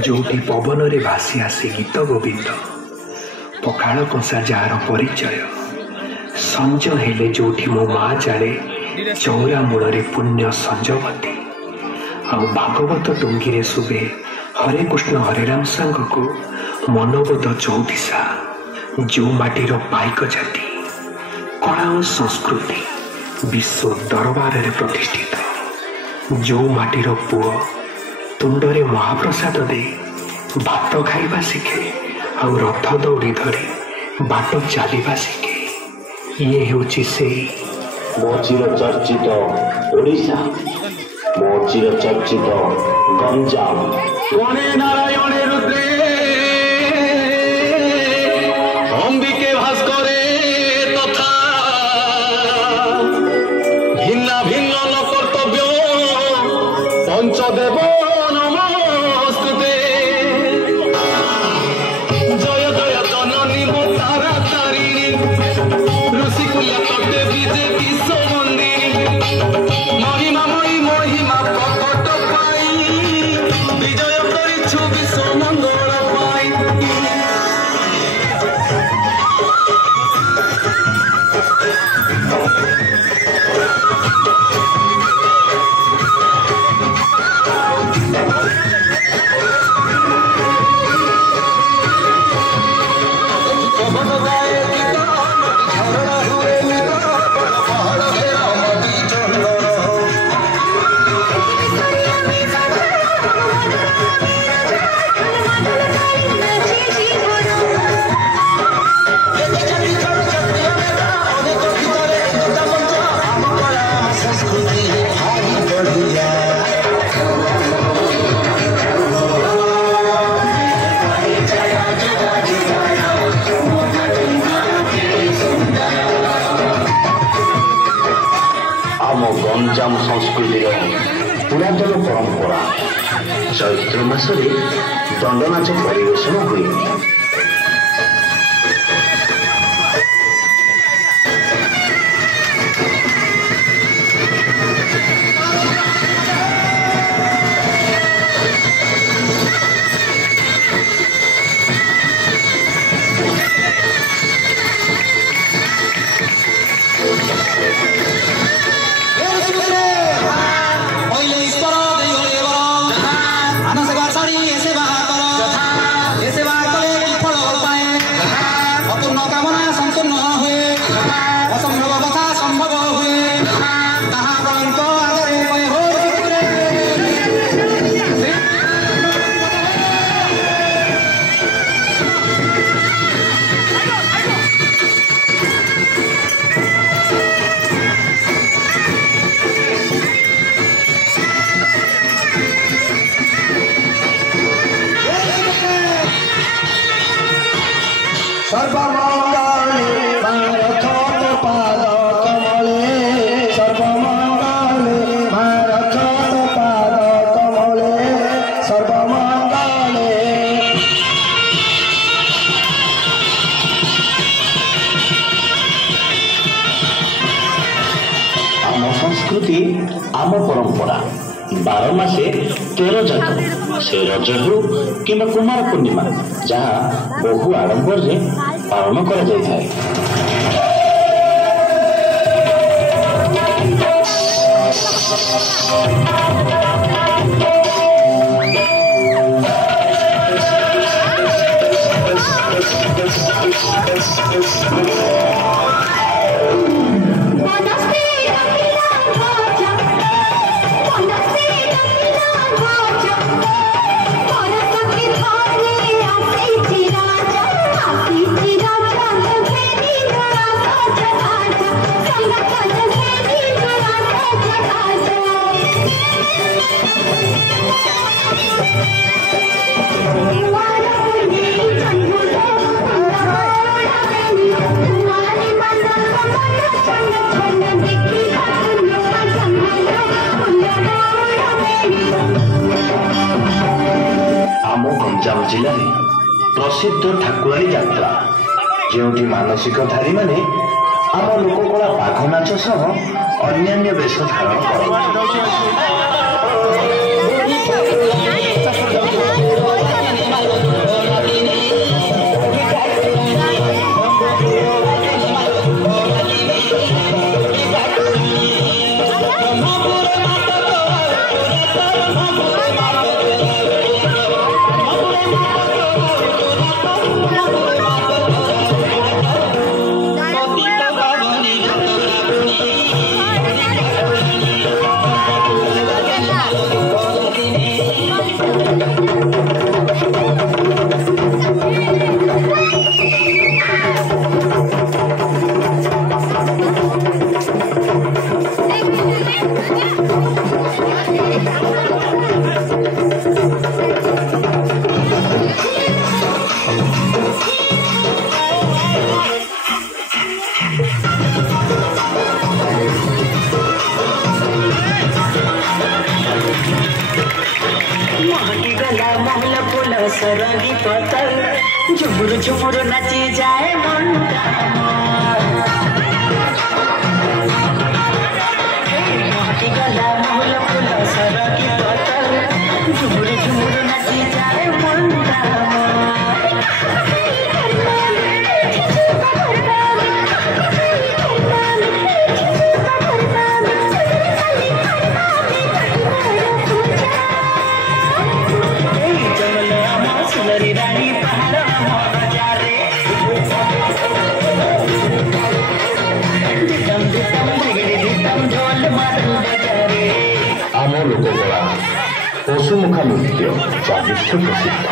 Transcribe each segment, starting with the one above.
जोटी पवन रे भासी आसे गीत गोविंद पखाड़ कंसा जार परिचय संज हेले जोठी मो माँ जाने चौरा मूल पुण्य संजवती आ भागवत टुंगी रे सुबे हरे कृष्ण हरे राम सांग को मनोबोध चौदिशा जो माटीर पाइक जाति कला और संस्कृति विश्व दरबार रे प्रतिष्ठित जो माटीर पुओ तुंडरे महाप्रसाद दे भात खाइबा शिखे आ रथ दौड़ी धरी बाट चलवा शिखे ये होची से मो चिर चर्चित ओडिशा मो चिर चर्चित गंजाम गणे नारायणे रुद्रे अंबिके भास्करे तथा भिन्न भिन्न न कर्तव्य पंचदेव नमस्ते जय जय जननी मो तारा तारिणी ऋषिकुल्य तटे विजे विश्व मंदिरी महिमामयी महिमा प्रकट पाई विजय करिछु विश्व मंगल पाई गंजाम संस्कृतिर पुरातन परंपरा चैत्र मासरे दंडनाच परिवेशन हुए। संस्कृति आम परंपरा 12 मासे 13 जात से रज हो कि कुमार पूर्णिमा जहाँ बहु आडंबर से पालन कर गंजाम जिले में प्रसिद्ध ठाकुराणी यात्रा जो मानसिक धारी माने आम लोककला बाघ नाच सह अन्य वेश धारण कर गला महल फूल सरगी पतर झुमुर झुमुर नाची जाए मुंडा गला महल फूल सरगी पतर झुमुर झुमुर नाची जाए मुंडा आम लोककला पशुमुखा नृत्य जा विश्व प्रसिद्ध।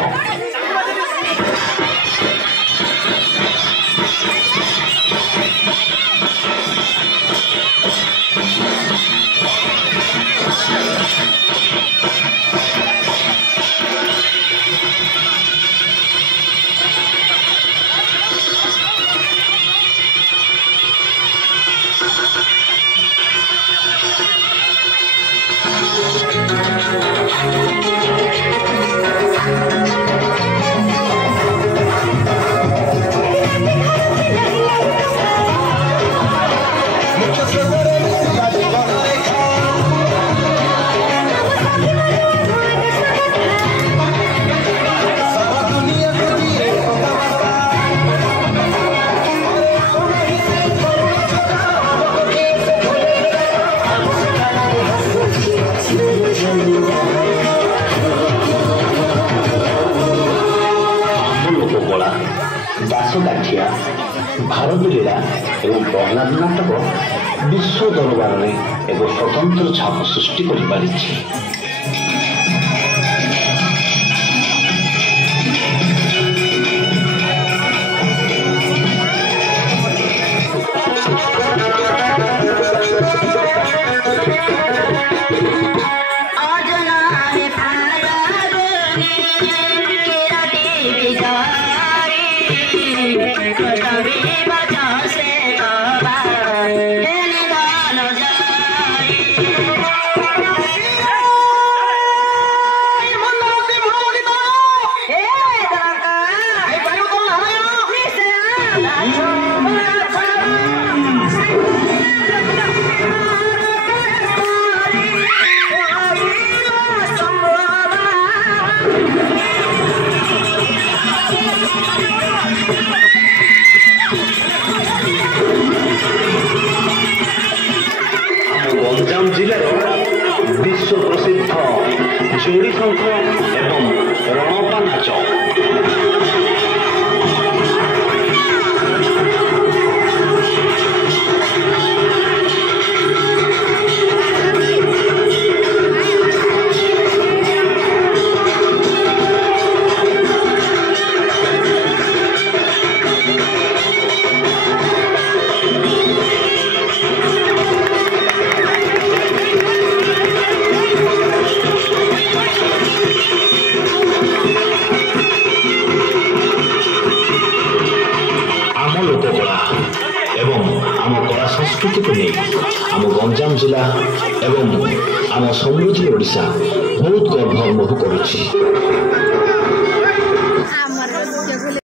लोककला दासकाठिया भारत लीला एवं प्रहलाद नाटक विश्व दरबार में एक स्वतंत्र छाप सृष्टि कर गंजाम जिलार विश्व प्रसिद्ध जोड़ी शंख एवं रणपा नाच संस्कृति को नहीं आम गंजाम जिला एवं आम समृद्धि ओडिशा बहुत गर्व अनुभव करुछि।